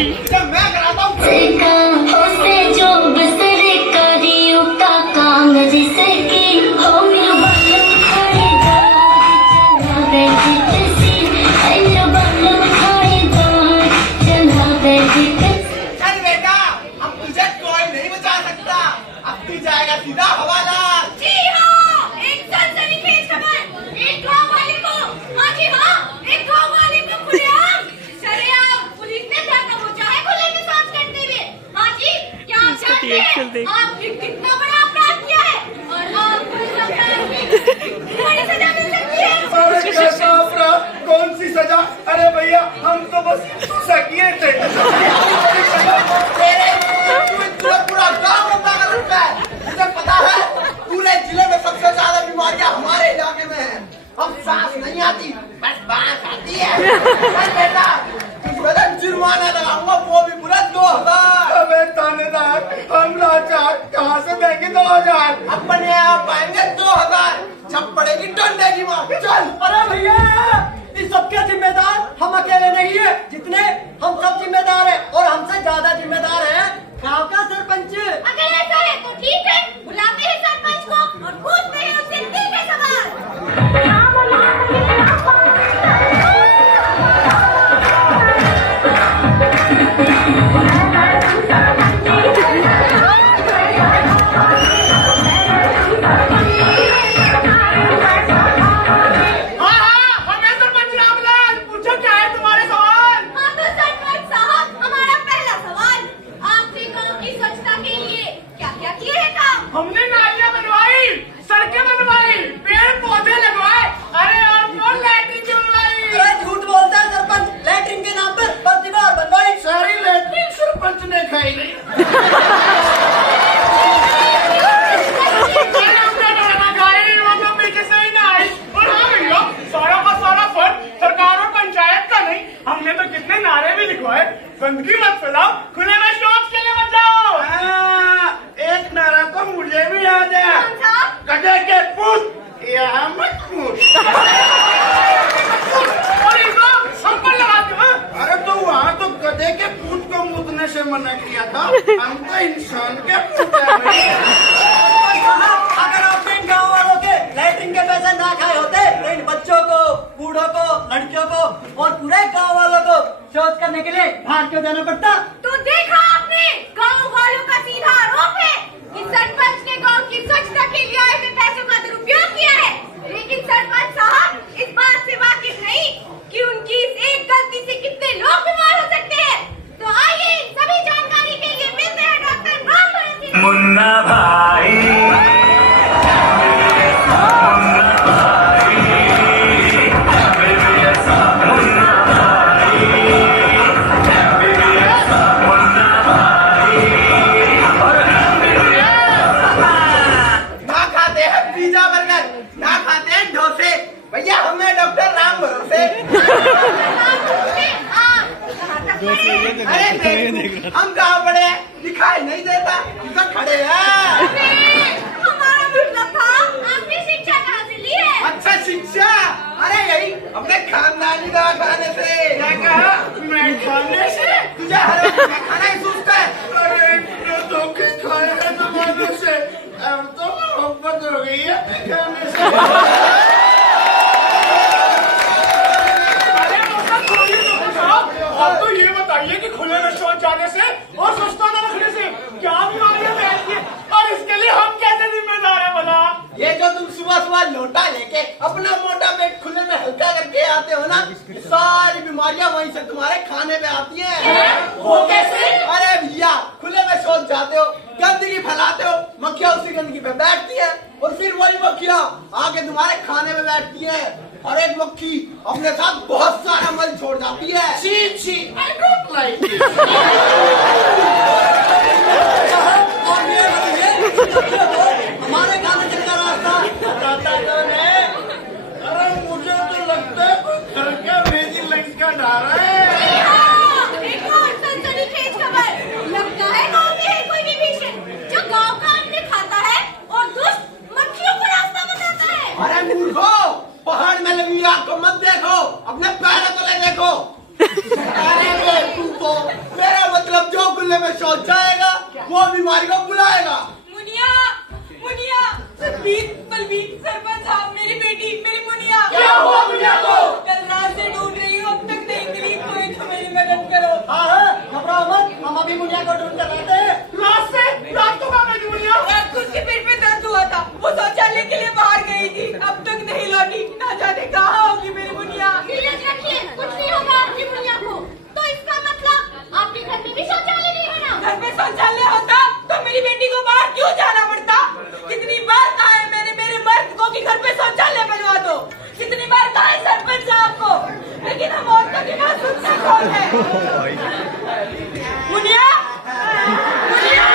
छी। मैं कराता हूँ। चल बेटा, अब तुझे कोई नहीं बचा सकता। अब तू जाएगा सीधा हवालात। जी हाँ, एक सनसनीखेज खबर। एक गांव वाले को, हाँ जी हाँ, एक गांव वाले को खुलेआम शरेआम पुलिस ने धरना पहुंचा है खुले में शौच करते हुए। हाँ जी, क्या आप जानते हैं आपने कितना बड़ा अपराध किया है और आपको इस अपराध में बड़ी सजा मिल सकती है। अरे कैसा अपराध? कौन सी सजा? अरे भैया, हम तो बस सकिए थे। पूरा गांव गंदा कर रखा है। तुझे पता है पूरे जिले में सबसे ज्यादा बीमारियां हमारे इलाके में हैं। अब सांस नहीं आती, बस बांस आती है। चल बेटा, तुझ पर जुर्माना लगाऊंगा, वो भी पूरा 2000। अबे थानेदार, हम लाचार कहाँ से देंगे 2000? अपने आप आएंगे 2000। जब पड़ेगी डंडे की मार। चल। अरे भैया, इस सबके जिम्मेदार हम अकेले नहीं है, जितने हम सब जिम्मेदार हैं और हमसे ज्यादा जिम्मेदार है गाँव का सरपंच। अगर ऐसा है तो ठीक है, बुलाते हैं सरपंच को और पूछते हैं उससे सीधे सवाल। हमने नालियां बनवाई, सड़कें बनवाई, पेड़ पौधे लगवाए, अरे और वो लैट्रिन बनवाई। अरे झूठ बोलता है सरपंच, लैट्रिन के नाम पर बस दीवार बनवाई। सारी लैट्रिन सरपंच ने खाई नहीं। वो तो पीछे से ही ना आई। और हाँ भैया, सारा का सारा फर्क सरकार और पंचायत का नहीं। हमने तो कितने नारे भी लिखवाए, गंदगी मत फैलाओ, खुले में शौच के लिए मत जाओ। एक नारा तो मुझे भी याद है, गधे के पूत यहाँ मत पूछ। और इनको हम पर लगाते हैं। अरे तो वहाँ तो गधे के पूत को मूतने से मना किया था, हम तो इंसान के पूत हैं। अगर आपने इन गाँव वालों के लैट्रिन के पैसे ना खाए होते तो इन बच्चों को, बूढ़ों को, लड़कियों को और पूरे गाँव वालों को शौच करने के लिए भाग क्यों जाना पड़ता? तो देखा आपने, गांव वालों का सीधा आरोप है कि सरपंच ने गांव की स्वच्छता के लिए आए हुए पैसों का दुरुपयोग किया है। लेकिन सरपंच साहब इस बात से वाकिफ नहीं कि उनकी इस एक गलती से कितने लोग बीमार हो सकते हैं। तो आइए सभी जानकारी के लिए मिलते हैं डॉक्टर रामभरत सिंह। मुन्ना भाई, भैया हमें डॉक्टर राम भरोसे। अरे देख, हम कहाँ पड़े हैं, दिखाई नहीं देता, इधर खड़े हैं। हमारा मतलब था आपने शिक्षा कहाँ से ली है? अच्छा शिक्षा, अरे यही अपने खानदानी दवाखाने से। क्या कहा? मैं खाने से? तुझे हर वक्त खाना ही सूझता है। अरे धोखे खाए हैं जमाने से, अब तो मोहब्बत हो गई है खाने से। आप तो ये बताइए कि खुले में शौच जाने से और स्वच्छता न रखने से क्या बीमारियां फैलती है, और इसके लिए हम कैसे जिम्मेदार हैं भला? ये जो तुम सुबह सुबह लोटा लेके अपना मोटा पेट खुले में हल्का करके आते हो ना, सारी बीमारियां वहीं से तुम्हारे खाने पे आती हैं। वो कैसे? अरे भैया, खुले में शौच जाते हो, गंदगी फैलाते हो, मक्खियां उसी गंदगी पे बैठती है और फिर वही मक्खियां आके तुम्हारे खाने में बैठती है और एक मक्खी अपने साथ बहुत सारा मल छोड़ जाती है। छी छी, I don't like it। हमारे खाने चल का रास्ता बताता कौन है? अरे मुझे तो लगता है कोई घर का भेजी लंका डा रहा है। एक और सनसनीखेज खबर। लगता है गाँव में है कोई विभीषण जो गाँव का अन्न खाता है और दुष्ट मक्खियों को रास्ता बताता है। अरे मूर्खो, पहाड़ में लगी आग को मत देखो, अपने पैरों तले देखो। अरे तू तो मेरे अपनी मुनिया को ढूंढ कर लाते। रात को कहाँ गई थी मुनिया? उसके पेट में दर्द हुआ था, वो शौचालय के लिए बाहर गई थी, अब तक नहीं लौटी। ना जाने कहाँ होगी मेरी मुनिया। धीरज रखिए, कुछ नहीं होगा आपकी मुनिया को। तो इसका मतलब आपके घर में भी शौचालय नहीं है ना? घर में शौचालय होता तो मेरी बेटी को बाहर क्यों जाना पड़ता? कितनी बार कहा है मैंने मेरे मर्द को कि घर पे शौचालय बनवा दो, कितनी बार कहा है सरपंच साहब को, लेकिन हम औरतों की बात सुनते कौन है? मुनिया, मुनिया,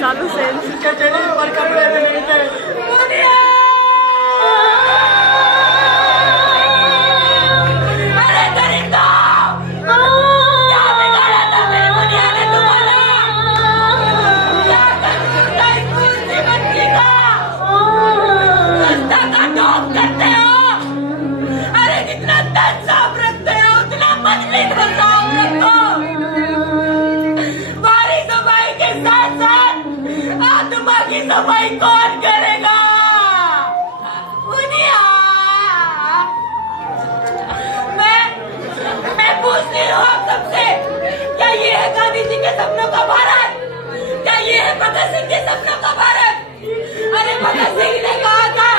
साधु सेन के चेहरे पर कपड़े में नहीं थे। मुनिया, अरे दरिंदा, क्या बिगाड़ा था मेरी मुनिया ने तुम्हारा? क्या करता इस कुर्सी बच्ची का? रास्ता का टॉप करते हो? अरे जितना तन साफ रखते हो उतना मन भी तो साफ रखो। बारी सफाई के साथ साथ आत्मा की सफाई कौन करेगा? मुनिया, मैं पूछती हूँ आप सबसे, क्या ये है गांधी जी के सपनों का भारत? क्या ये है भगत सिंह के सपनों का भारत? अरे भगत सिंह ने कहा था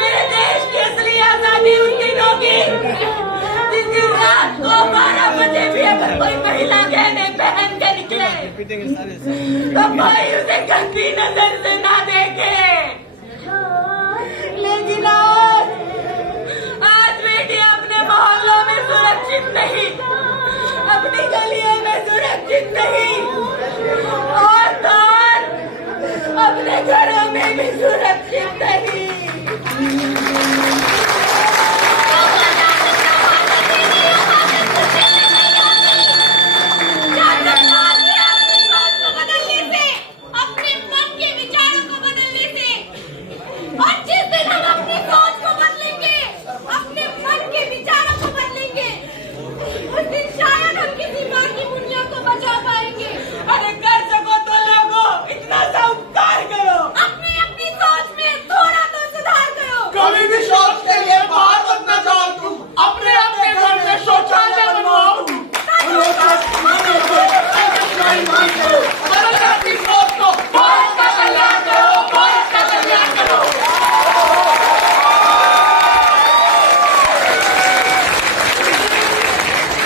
मेरे देश की असली आजादी उस दिन होगी जिस दिन रात को 12 बजे भी अगर कोई महिला गहने पहन के निकले तो कोई उसे गंदी नजर से ना देखे।